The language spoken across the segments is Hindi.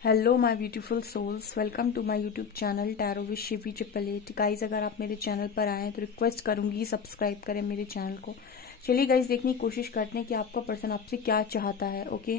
Hello my beautiful souls, welcome to my YouTube channel tarot with Shivi 888। Guys, अगर आप मेरे चैनल पर आए हैं तो रिक्वेस्ट करूंगी सब्सक्राइब करें मेरे चैनल को। चलिए गाइज, देखने की कोशिश करते हैं कि आपका पर्सन आपसे क्या चाहता है। ओके,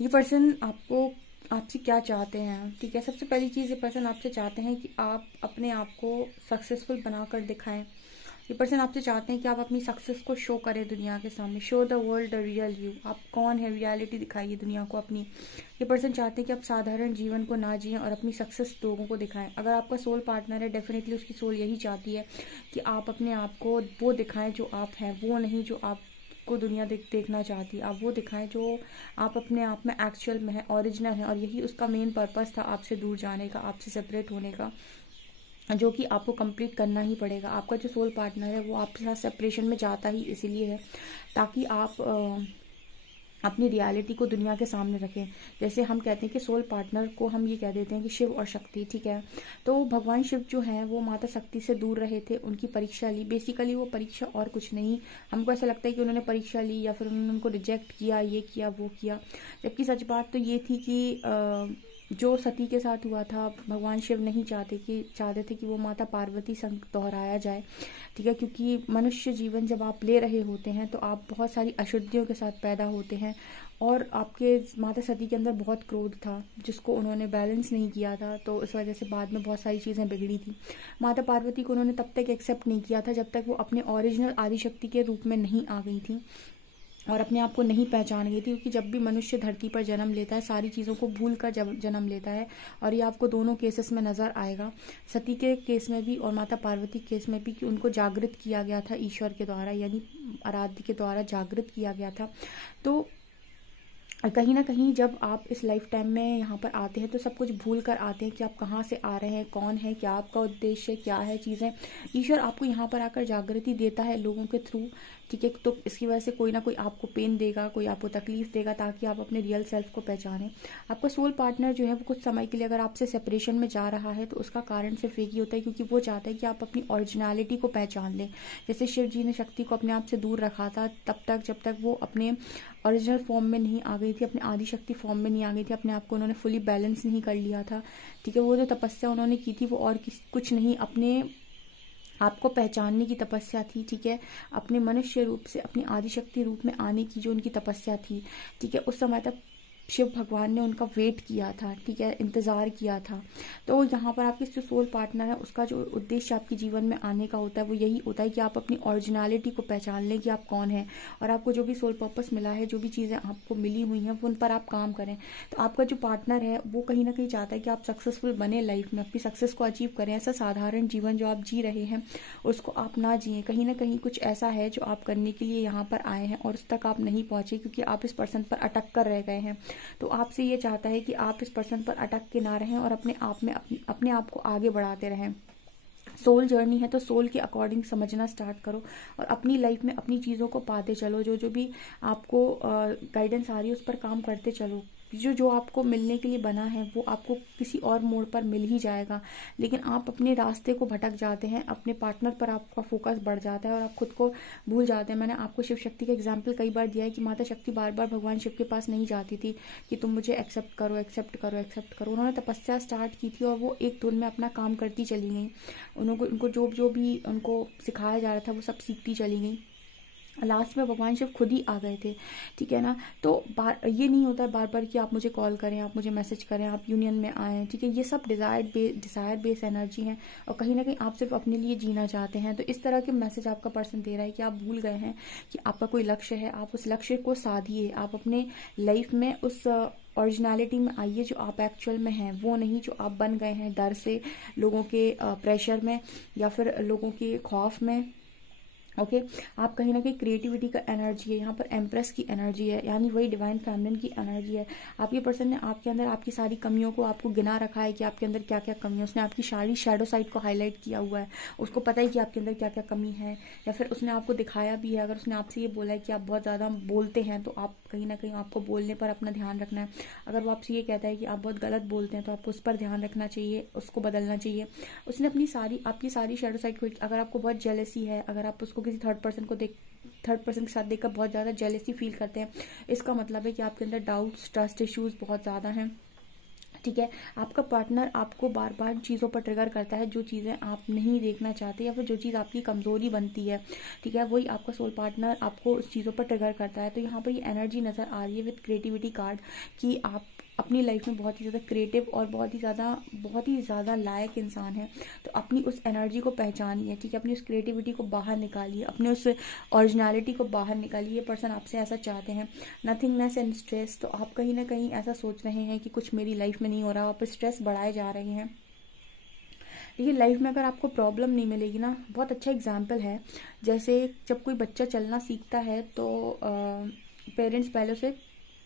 ये पर्सन आपसे क्या चाहते हैं? ठीक है, सबसे पहली चीज़, ये पर्सन आपसे चाहते हैं कि आप अपने आप को सक्सेसफुल बनाकर दिखाएं। ये पर्सन आपसे चाहते हैं कि आप अपनी सक्सेस को शो करें दुनिया के सामने। Show the world the real you. आप कौन है, रियलिटी दिखाइए दुनिया को अपनी। ये पर्सन चाहते हैं कि आप साधारण जीवन को ना जिएं और अपनी सक्सेस लोगों को दिखाएं। अगर आपका सोल पार्टनर है, डेफिनेटली उसकी सोल यही चाहती है कि आप अपने आप को वो दिखाएं जो आप हैं, वो नहीं जो आप को दुनिया देखना चाहती है। आप वो दिखाएं जो आप अपने आप में एक्चुअल में है, ओरिजिनल है। और यही उसका मेन पर्पस था, आपसे दूर जाने का, आपसे सेपरेट होने का, जो कि आपको कंप्लीट करना ही पड़ेगा। आपका जो सोल पार्टनर है वो आपके साथ सेपरेशन में जाता ही इसीलिए है ताकि आप अपनी रियलिटी को दुनिया के सामने रखें। जैसे हम कहते हैं कि सोल पार्टनर को हम ये कह देते हैं कि शिव और शक्ति, ठीक है। तो भगवान शिव जो हैं वो माता शक्ति से दूर रहे थे, उनकी परीक्षा ली। बेसिकली वो परीक्षा और कुछ नहीं, हमको ऐसा लगता है कि उन्होंने परीक्षा ली या फिर उन्होंने उनको रिजेक्ट किया, ये किया वो किया। जबकि सच बात तो ये थी कि जो सती के साथ हुआ था, भगवान शिव नहीं चाहते थे कि वो माता पार्वती संग दोहराया जाए, ठीक है। क्योंकि मनुष्य जीवन जब आप ले रहे होते हैं तो आप बहुत सारी अशुद्धियों के साथ पैदा होते हैं और आपके माता सती के अंदर बहुत क्रोध था जिसको उन्होंने बैलेंस नहीं किया था। तो इस वजह से बाद में बहुत सारी चीज़ें बिगड़ी थी। माता पार्वती को उन्होंने तब तक एक्सेप्ट नहीं किया था जब तक वो अपने ओरिजिनल आदिशक्ति के रूप में नहीं आ गई थी और अपने आप को नहीं पहचान गई थी। क्योंकि जब भी मनुष्य धरती पर जन्म लेता है, सारी चीज़ों को भूल कर जन्म लेता है। और ये आपको दोनों केसेस में नज़र आएगा, सती के केस में भी और माता पार्वती के केस में भी, कि उनको जागृत किया गया था ईश्वर के द्वारा, यानी आराध्य के द्वारा जागृत किया गया था। तो कहीं ना कहीं जब आप इस लाइफ टाइम में यहाँ पर आते हैं तो सब कुछ भूल कर आते हैं कि आप कहाँ से आ रहे हैं, कौन है, क्या आपका उद्देश्य, क्या है चीज़ें। ईश्वर आपको यहाँ पर आकर जागृति देता है लोगों के थ्रू, ठीक है। तो इसकी वजह से कोई ना कोई आपको पेन देगा, कोई आपको तकलीफ देगा, ताकि आप अपने रियल सेल्फ को पहचानें। आपका सोल पार्टनर जो है वो कुछ समय के लिए अगर आपसे सेपरेशन में जा रहा है तो उसका कारण सिर्फ एक ही होता है, क्योंकि वो चाहता है कि आप अपनी ओरिजिनलिटी को पहचान लें। जैसे शिव जी ने शक्ति को अपने आप से दूर रखा था तब तक जब तक वो अपने ओरिजिनल फॉर्म में नहीं आ गई थी, अपने आदि शक्ति फॉर्म में नहीं आ गई थी, अपने आप को उन्होंने फुली बैलेंस नहीं कर लिया था, ठीक है। वो जो तपस्या उन्होंने की थी वो और कुछ नहीं, अपने आपको पहचानने की तपस्या थी, ठीक है। अपने मनुष्य रूप से अपनी आदिशक्ति रूप में आने की जो उनकी तपस्या थी, ठीक है। उस समय तक शिव भगवान ने उनका वेट किया था, ठीक है, इंतज़ार किया था। तो यहाँ पर आपके जो सोल पार्टनर है उसका जो उद्देश्य आपके जीवन में आने का होता है वो यही होता है कि आप अपनी ओरिजिनलिटी को पहचान लें कि आप कौन हैं, और आपको जो भी सोल पर्पस मिला है, जो भी चीज़ें आपको मिली हुई हैं वो उन पर आप काम करें। तो आपका जो पार्टनर है वो कहीं ना कहीं चाहता है कि आप सक्सेसफुल बने लाइफ में, अपनी सक्सेस को अचीव करें। ऐसा साधारण जीवन जो आप जी रहे हैं उसको आप ना जिए, कहीं ना कहीं कुछ ऐसा है जो आप करने के लिए यहाँ पर आए हैं और उस तक आप नहीं पहुँचे क्योंकि आप इस पर्सन पर अटक कर रह गए हैं। तो आपसे ये चाहता है कि आप इस पर्सन पर अटक के ना रहें और अपने आप में अपने आप को आगे बढ़ाते रहें। सोल जर्नी है तो सोल के अकॉर्डिंग समझना स्टार्ट करो और अपनी लाइफ में अपनी चीज़ों को पाते चलो। जो जो भी आपको गाइडेंस आ रही है उस पर काम करते चलो। जो जो आपको मिलने के लिए बना है वो आपको किसी और मोड़ पर मिल ही जाएगा, लेकिन आप अपने रास्ते को भटक जाते हैं, अपने पार्टनर पर आपका फोकस बढ़ जाता है और आप खुद को भूल जाते हैं। मैंने आपको शिव शक्ति का एग्जाम्पल कई बार दिया है कि माता शक्ति बार बार भगवान शिव के पास नहीं जाती थी कि तुम मुझे एक्सेप्ट करो, एक्सेप्ट करो, एक्सेप्ट करो। उन्होंने तपस्या स्टार्ट की थी और वो एक धुन में अपना काम करती चली गई। उनको जो जो भी उनको सिखाया जा रहा था वो सब सीखती चली गई। लास्ट में भगवान शिव खुद ही आ गए थे, ठीक है ना। तो ये नहीं होता है बार बार कि आप मुझे कॉल करें, आप मुझे मैसेज करें, आप यूनियन में आएँ, ठीक है। ये सब डिज़ायर बेस एनर्जी है और कहीं ना कहीं आप सिर्फ अपने लिए जीना चाहते हैं। तो इस तरह के मैसेज आपका पर्सन दे रहा है कि आप भूल गए हैं कि आपका कोई लक्ष्य है, आप उस लक्ष्य को साधिए, आप अपने लाइफ में उस ओरिजिनलिटी में आइए जो आप एक्चुअल में हैं, वो नहीं जो आप बन गए हैं डर से, लोगों के प्रेशर में या फिर लोगों के खौफ में। ओके आप कहीं ना कहीं क्रिएटिविटी का एनर्जी है, यहाँ पर एम्प्रेस की एनर्जी है, यानी वही डिवाइन फेमिनिन की एनर्जी है। आपके पर्सन ने आपके अंदर आपकी सारी कमियों को आपको गिना रखा है कि आपके अंदर क्या क्या कमी है। उसने आपकी सारी शैडो साइड को हाईलाइट किया हुआ है, उसको पता है कि आपके अंदर क्या क्या कमी है, या फिर उसने आपको दिखाया भी है। अगर उसने आपसे ये बोला है कि आप बहुत ज़्यादा बोलते हैं तो आप कहीं ना कहीं आपको बोलने पर अपना ध्यान रखना है। अगर वो आपसे ये कहता है कि आप बहुत गलत बोलते हैं तो आपको उस पर ध्यान रखना चाहिए, उसको बदलना चाहिए। उसने आपकी सारी शैडो साइड को, अगर आपको बहुत जेलसी है, अगर आप उसको किसी थर्ड पर्सन के साथ देखकर बहुत ज़्यादा जेलसी फील करते हैं, इसका मतलब है कि आपके अंदर डाउट्स, ट्रस्ट इश्यूज बहुत ज़्यादा हैं, ठीक है। आपका पार्टनर आपको बार बार चीज़ों पर ट्रिगर करता है जो चीज़ें आप नहीं देखना चाहते या फिर जो चीज़ आपकी कमज़ोरी बनती है, ठीक है। वही आपका सोल पार्टनर आपको उस चीज़ों पर ट्रिगर करता है। तो यहाँ पर ये एनर्जी नज़र आ रही है विद क्रिएटिविटी कार्ड कि आप अपनी लाइफ में बहुत ही ज़्यादा क्रिएटिव और बहुत ही ज़्यादा लायक इंसान है। तो अपनी उस एनर्जी को पहचानिए, ठीक है। अपनी उस क्रिएटिविटी को बाहर निकालिए, अपने उस ओरिजिनलिटी को बाहर निकालिए। ये पर्सन आपसे ऐसा चाहते हैं, नथिंगनेस एंड स्ट्रेस। तो आप कहीं ना कहीं ऐसा सोच रहे हैं कि कुछ मेरी लाइफ में नहीं हो रहा, आप स्ट्रेस बढ़ाए जा रहे हैं। देखिए लाइफ में अगर आपको प्रॉब्लम नहीं मिलेगी ना, बहुत अच्छा एग्जाम्पल है, जैसे जब कोई बच्चा चलना सीखता है तो पेरेंट्स पहले से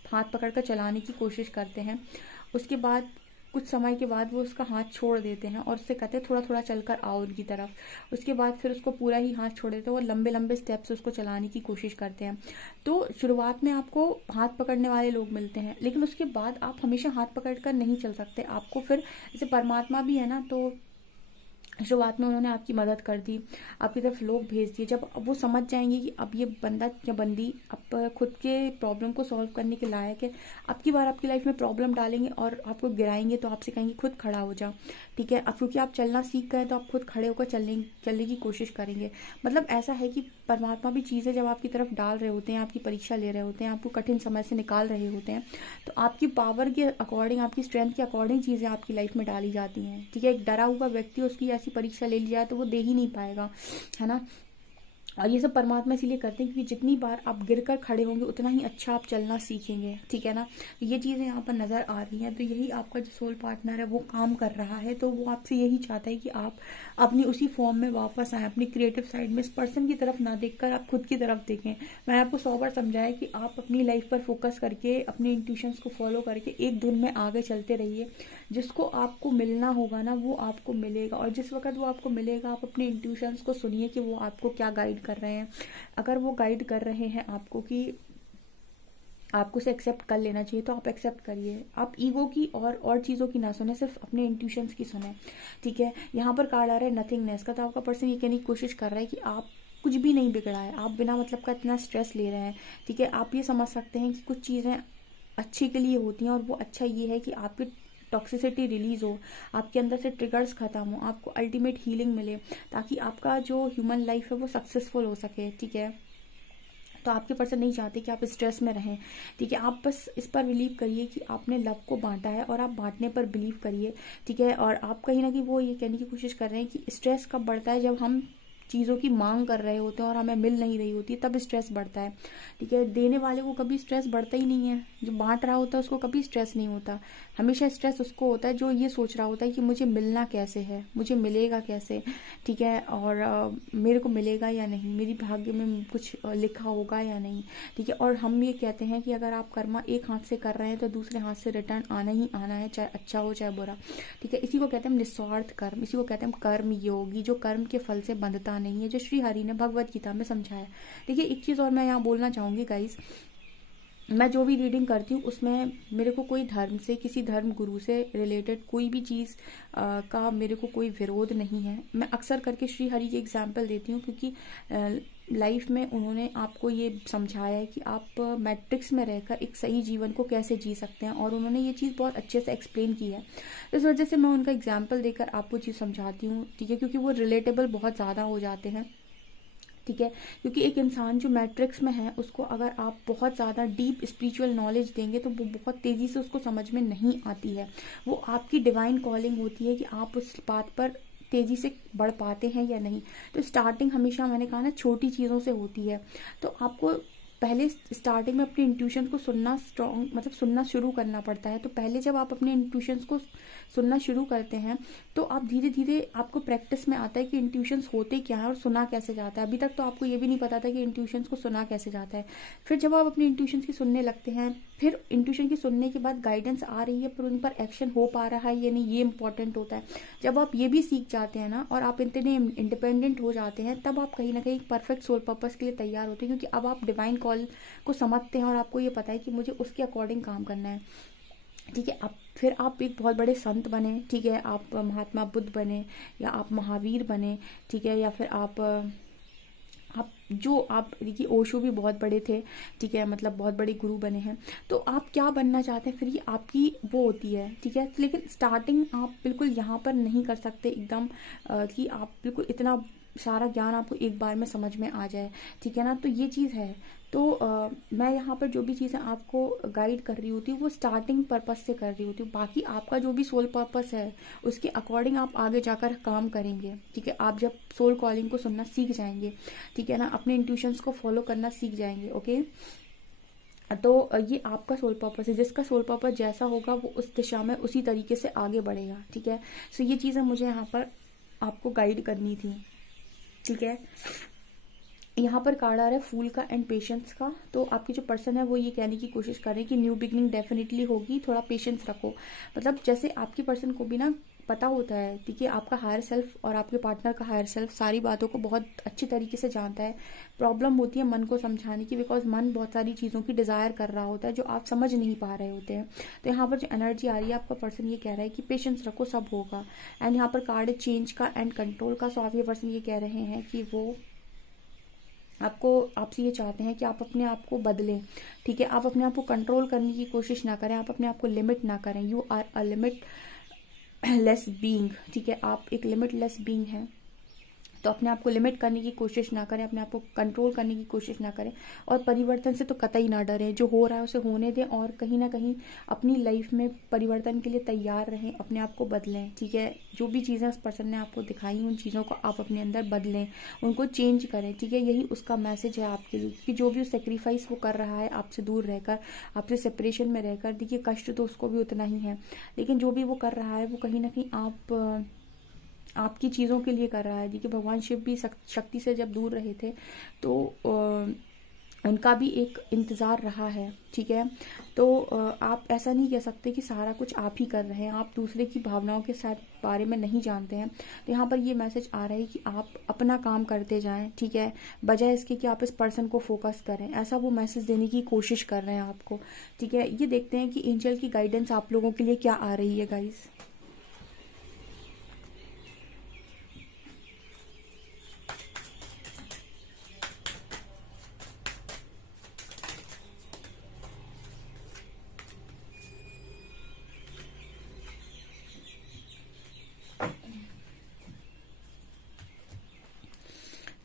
हाथ पकड़कर चलाने की कोशिश करते हैं, उसके बाद कुछ समय के बाद वो उसका हाथ छोड़ देते हैं और उससे कहते हैं थोड़ा थोड़ा चलकर आओ उनकी तरफ। उसके बाद फिर उसको पूरा ही हाथ छोड़ देते हैं, वो लंबे लंबे स्टेप्स उसको चलाने की कोशिश करते हैं। तो शुरुआत में आपको हाथ पकड़ने वाले लोग मिलते हैं, लेकिन उसके बाद आप हमेशा हाथ पकड़कर नहीं चल सकते। आपको फिर जैसे परमात्मा भी है ना, तो शुरुआत में उन्होंने आपकी मदद कर दी, आपकी तरफ लोग भेज दिए। जब वो समझ जाएंगे कि अब ये बंदा या बंदी अब खुद के प्रॉब्लम को सॉल्व करने के लायक है, अब की बार आपकी लाइफ में प्रॉब्लम डालेंगे और आपको गिराएंगे तो आपसे कहेंगे खुद खड़ा हो जाओ, ठीक है। अब क्योंकि आप चलना सीख गए तो आप खुद खड़े होकर चलने की कोशिश करेंगे। मतलब ऐसा है कि परमात्मा भी चीज़ें जब आपकी तरफ डाल रहे होते हैं, आपकी परीक्षा ले रहे होते हैं, आपको कठिन समय से निकाल रहे होते हैं, तो आपकी पावर के अकॉर्डिंग, आपकी स्ट्रेंथ के अकॉर्डिंग चीज़ें आपकी लाइफ में डाली जाती हैं, ठीक है। एक डरा हुआ व्यक्ति उसकी ऐसी परीक्षा ले लिया तो वो दे ही नहीं पाएगा, है ना। और ये सब परमात्मा इसीलिए करते हैं क्योंकि जितनी बार आप गिरकर खड़े होंगे उतना ही अच्छा आप चलना सीखेंगे, ठीक है ना। ये चीज़ें यहाँ पर नज़र आ रही हैं। तो यही आपका जो सोल पार्टनर है वो काम कर रहा है, तो वो आपसे यही चाहता है कि आप अपनी उसी फॉर्म में वापस आएँ, अपनी क्रिएटिव साइड में। इस पर्सन की तरफ ना देखकर आप खुद की तरफ देखें। मैंने आपको 100 बार समझाया कि आप अपनी लाइफ पर फोकस करके, अपने इंट्यूशंस को फॉलो करके एक धुन में आगे चलते रहिए। जिसको आपको मिलना होगा ना वो आपको मिलेगा, और जिस वक्त वो आपको मिलेगा आप अपने इंट्यूशंस को सुनिए कि वो आपको क्या गाइड कर रहे हैं। अगर वो गाइड कर रहे हैं आपको कि आपको उसे एक्सेप्ट कर लेना चाहिए तो आप एक्सेप्ट करिए। आप ईगो की और चीज़ों की ना सुने, सिर्फ अपने इंट्यूशंस की सुने, ठीक है। यहाँ पर कार्ड आ रहा है नथिंगनेस का। तो आपका पर्सन ये कहने की कोशिश कर रहा है कि आप कुछ भी नहीं बिगड़ा है, आप बिना मतलब का इतना स्ट्रेस ले रहे हैं, ठीक है। आप ये समझ सकते हैं कि कुछ चीज़ें अच्छे के लिए होती हैं, और वो अच्छा ये है कि आपकी टॉक्सिसिटी रिलीज हो, आपके अंदर से ट्रिगर्स खत्म हो, आपको अल्टीमेट हीलिंग मिले, ताकि आपका जो ह्यूमन लाइफ है वो सक्सेसफुल हो सके, ठीक है। तो आपके पर्सन नहीं चाहते कि आप स्ट्रेस में रहें, ठीक है। आप बस इस पर बिलीव करिए कि आपने लव को बांटा है और आप बांटने पर बिलीव करिए, ठीक है। और आप कहीं ना कहीं वो ये कहने की कोशिश कर रहे हैं कि स्ट्रेस कब बढ़ता है, जब हम चीज़ों की मांग कर रहे होते हैं और हमें मिल नहीं रही होती, तब स्ट्रेस बढ़ता है, ठीक है। देने वाले को कभी स्ट्रेस बढ़ता ही नहीं है, जो बांट रहा होता है उसको कभी स्ट्रेस नहीं होता। हमेशा स्ट्रेस उसको होता है जो ये सोच रहा होता है कि मुझे मिलना कैसे है, मुझे मिलेगा कैसे, ठीक है, और मेरे को मिलेगा या नहीं, मेरी भाग्य में कुछ लिखा होगा या नहीं, ठीक है। और हम ये कहते हैं कि अगर आप कर्मा एक हाथ से कर रहे हैं तो दूसरे हाथ से रिटर्न आना ही आना है, चाहे अच्छा हो चाहे बुरा, ठीक है। इसी को कहते हैं निस्वार्थ कर्म, इसी को कहते हैं कर्म योगी, जो कर्म के फल से बंधता नहीं है, जो श्री हरि ने भगवत गीता में समझाया। देखिए एक चीज़ और मैं यहाँ बोलना चाहूँगी गाइस, मैं जो भी रीडिंग करती हूँ उसमें मेरे को कोई धर्म से, किसी धर्म गुरु से रिलेटेड कोई भी चीज़ का मेरे को कोई विरोध नहीं है। मैं अक्सर करके श्री हरि की एग्जाम्पल देती हूँ क्योंकि लाइफ में उन्होंने आपको ये समझाया है कि आप मैट्रिक्स में रहकर एक सही जीवन को कैसे जी सकते हैं, और उन्होंने ये चीज़ बहुत अच्छे से एक्सप्लेन की है। इस वजह से मैं उनका एग्जाम्पल देकर आपको चीज़ समझाती हूँ, ठीक है, क्योंकि वो रिलेटेबल बहुत ज़्यादा हो जाते हैं, ठीक है। क्योंकि एक इंसान जो मैट्रिक्स में है उसको अगर आप बहुत ज़्यादा डीप स्पिरिचुअल नॉलेज देंगे तो वो बहुत तेज़ी से उसको समझ में नहीं आती है। वो आपकी डिवाइन कॉलिंग होती है कि आप उस बात पर तेज़ी से बढ़ पाते हैं या नहीं। तो स्टार्टिंग हमेशा मैंने कहा ना छोटी चीज़ों से होती है। तो आपको पहले स्टार्टिंग में अपने इंट्यूशन को सुनना स्ट्रॉन्ग मतलब सुनना शुरू करना पड़ता है। तो पहले जब आप अपने इंट्यूशंस को सुनना शुरू करते हैं तो आप धीरे धीरे आपको प्रैक्टिस में आता है कि इंट्यूशंस होते क्या है और सुना कैसे जाता है। अभी तक तो आपको ये भी नहीं पता था कि इंट्यूशंस को सुना कैसे जाता है। फिर जब आप अपने इंट्यूशंस की सुनने लगते हैं, फिर इंट्यूशन की सुनने के बाद गाइडेंस आ रही है पर उन पर एक्शन हो पा रहा है या नहीं, ये इंपॉर्टेंट होता है। जब आप ये भी सीख जाते हैं ना और आप इतने इंडिपेंडेंट हो जाते हैं, तब आप कहीं ना कहीं परफेक्ट सोल पर्पस के लिए तैयार होते हैं, क्योंकि अब आप डिवाइन कॉल को समझते हैं और आपको ये पता है कि मुझे उसके अकॉर्डिंग काम करना है, ठीक है। अब फिर आप एक बहुत बड़े संत बने, ठीक है, आप महात्मा बुद्ध बने या आप महावीर बने, ठीक है, या फिर आप जो आप देखिए ओशो भी बहुत बड़े थे, ठीक है, मतलब बहुत बड़े गुरु बने हैं। तो आप क्या बनना चाहते हैं फिर ये आपकी वो होती है, ठीक है। लेकिन स्टार्टिंग आप बिल्कुल यहाँ पर नहीं कर सकते एकदम कि आप बिल्कुल इतना सारा ज्ञान आपको एक बार में समझ में आ जाए, ठीक है ना। तो ये चीज़ है। तो मैं यहाँ पर जो भी चीज़ें आपको गाइड कर रही होती हूँ वो स्टार्टिंग पर्पस से कर रही होती हूँ। बाकी आपका जो भी सोल पर्पस है उसके अकॉर्डिंग आप आगे जाकर काम करेंगे, ठीक है। आप जब सोल कॉलिंग को सुनना सीख जाएंगे, ठीक है ना, अपने इंट्यूशंस को फॉलो करना सीख जाएंगे, ओके। तो ये आपका सोल पर्पस है, जिसका सोल पर्पस जैसा होगा वो उस दिशा में उसी तरीके से आगे बढ़ेगा, ठीक है। सो ये चीज़ें मुझे यहाँ पर आपको गाइड करनी थी, ठीक है। यहाँ पर कार्ड आ रहा है फूल का एंड पेशेंस का। तो आपकी जो पर्सन है वो ये कहने की कोशिश कर रहे हैं कि न्यू बिगनिंग डेफिनेटली होगी, थोड़ा पेशेंस रखो। मतलब जैसे आपकी पर्सन को भी ना पता होता है, ठीक है, आपका हायर सेल्फ और आपके पार्टनर का हायर सेल्फ सारी बातों को बहुत अच्छी तरीके से जानता है। प्रॉब्लम होती है मन को समझाने की, बिकॉज मन बहुत सारी चीज़ों की डिज़ायर कर रहा होता है जो आप समझ नहीं पा रहे होते हैं। तो यहाँ पर जो एनर्जी आ रही है आपका पर्सन ये कह रहा है कि पेशेंस रखो, सब होगा। एंड यहाँ पर कार्ड है चेंज का एंड कंट्रोल का। सो आप ये पर्सन ये कह रहे हैं कि वो आपसे ये चाहते हैं कि आप अपने आप को बदलें, ठीक है। आप अपने आप को कंट्रोल करने की कोशिश ना करें, आप अपने आप को लिमिट ना करें। You are a limitless being, ठीक है, आप एक लिमिट लेस बीइंग हैं। तो अपने आप को लिमिट करने की कोशिश ना करें, अपने आप को कंट्रोल करने की कोशिश ना करें, और परिवर्तन से तो कतई ना डरें। जो हो रहा है उसे होने दें और कहीं ना कहीं अपनी लाइफ में परिवर्तन के लिए तैयार रहें, अपने आप को बदलें, ठीक है। जो भी चीज़ें उस पर्सन ने आपको दिखाई उन चीज़ों को आप अपने अंदर बदलें, उनको चेंज करें, ठीक है। यही उसका मैसेज है आपके लिए, क्योंकि जो भी सेक्रीफाइस वो कर रहा है आपसे दूर रहकर, आपसे सेपरेशन में रहकर, देखिए कष्ट तो उसको भी उतना ही है, लेकिन जो भी वो कर रहा है वो कहीं ना कहीं आपकी चीज़ों के लिए कर रहा है। देखिए भगवान शिव भी शक्ति से जब दूर रहे थे तो उनका भी एक इंतज़ार रहा है, ठीक है। तो आप ऐसा नहीं कह सकते कि सारा कुछ आप ही कर रहे हैं, आप दूसरे की भावनाओं के साथ बारे में नहीं जानते हैं। तो यहाँ पर ये मैसेज आ रहा है कि आप अपना काम करते जाएं, ठीक है, बजाय इसके कि आप इस पर्सन को फोकस करें। ऐसा वो मैसेज देने की कोशिश कर रहे हैं आपको, ठीक है। ये देखते हैं कि एंजल की गाइडेंस आप लोगों के लिए क्या आ रही है गाइस।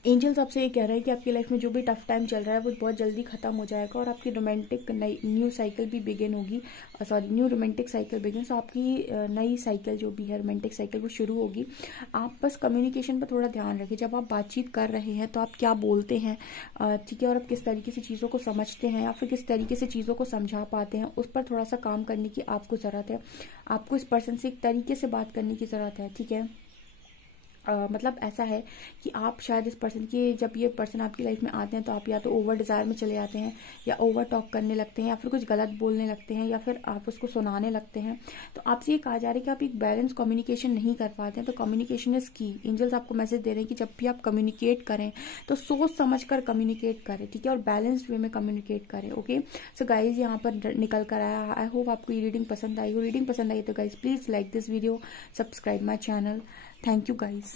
एंजल्स आपसे ये कह रहे हैं कि आपकी लाइफ में जो भी टफ टाइम चल रहा है वो बहुत जल्दी खत्म हो जाएगा और आपकी रोमांटिक न्यू साइकिल भी बिगिन होगी, sorry new romantic cycle begin. So आपकी नई साइकिल जो भी है रोमांटिक साइकिल वो शुरू होगी। आप बस कम्युनिकेशन पर थोड़ा ध्यान रखें, जब आप बातचीत कर रहे हैं तो आप क्या बोलते हैं, ठीक है, और आप किस तरीके से चीज़ों को समझते हैं या फिर किस तरीके से चीज़ों को समझा पाते हैं, उस पर थोड़ा सा काम करने की आपको ज़रूरत है। आपको इस पर्सन से एक तरीके से बात करने की ज़रूरत है, ठीक है। मतलब ऐसा है कि आप शायद इस पर्सन की, जब ये पर्सन आपकी लाइफ में आते हैं तो आप या तो ओवर डिज़ायर में चले जाते हैं या ओवर टॉक करने लगते हैं या फिर कुछ गलत बोलने लगते हैं या फिर आप उसको सुनाने लगते हैं। तो आपसे ये कहा जा रहा है कि आप एक बैलेंस कम्युनिकेशन नहीं कर पाते हैं, तो कम्युनिकेशन इज़ की। एंजल्स आपको मैसेज दे रहे हैं कि जब भी आप कम्युनिकेट करें तो सोच समझ कर कम्युनिकेट करें, ठीक है, और बैलेंस्ड वे में कम्युनिकेट करें। ओके, सो गाइज यहाँ पर निकल कर आया। आई होप आपको ये रीडिंग पसंद आई हो। रीडिंग पसंद आई तो guys please like this video, subscribe my channel. Thank you guys.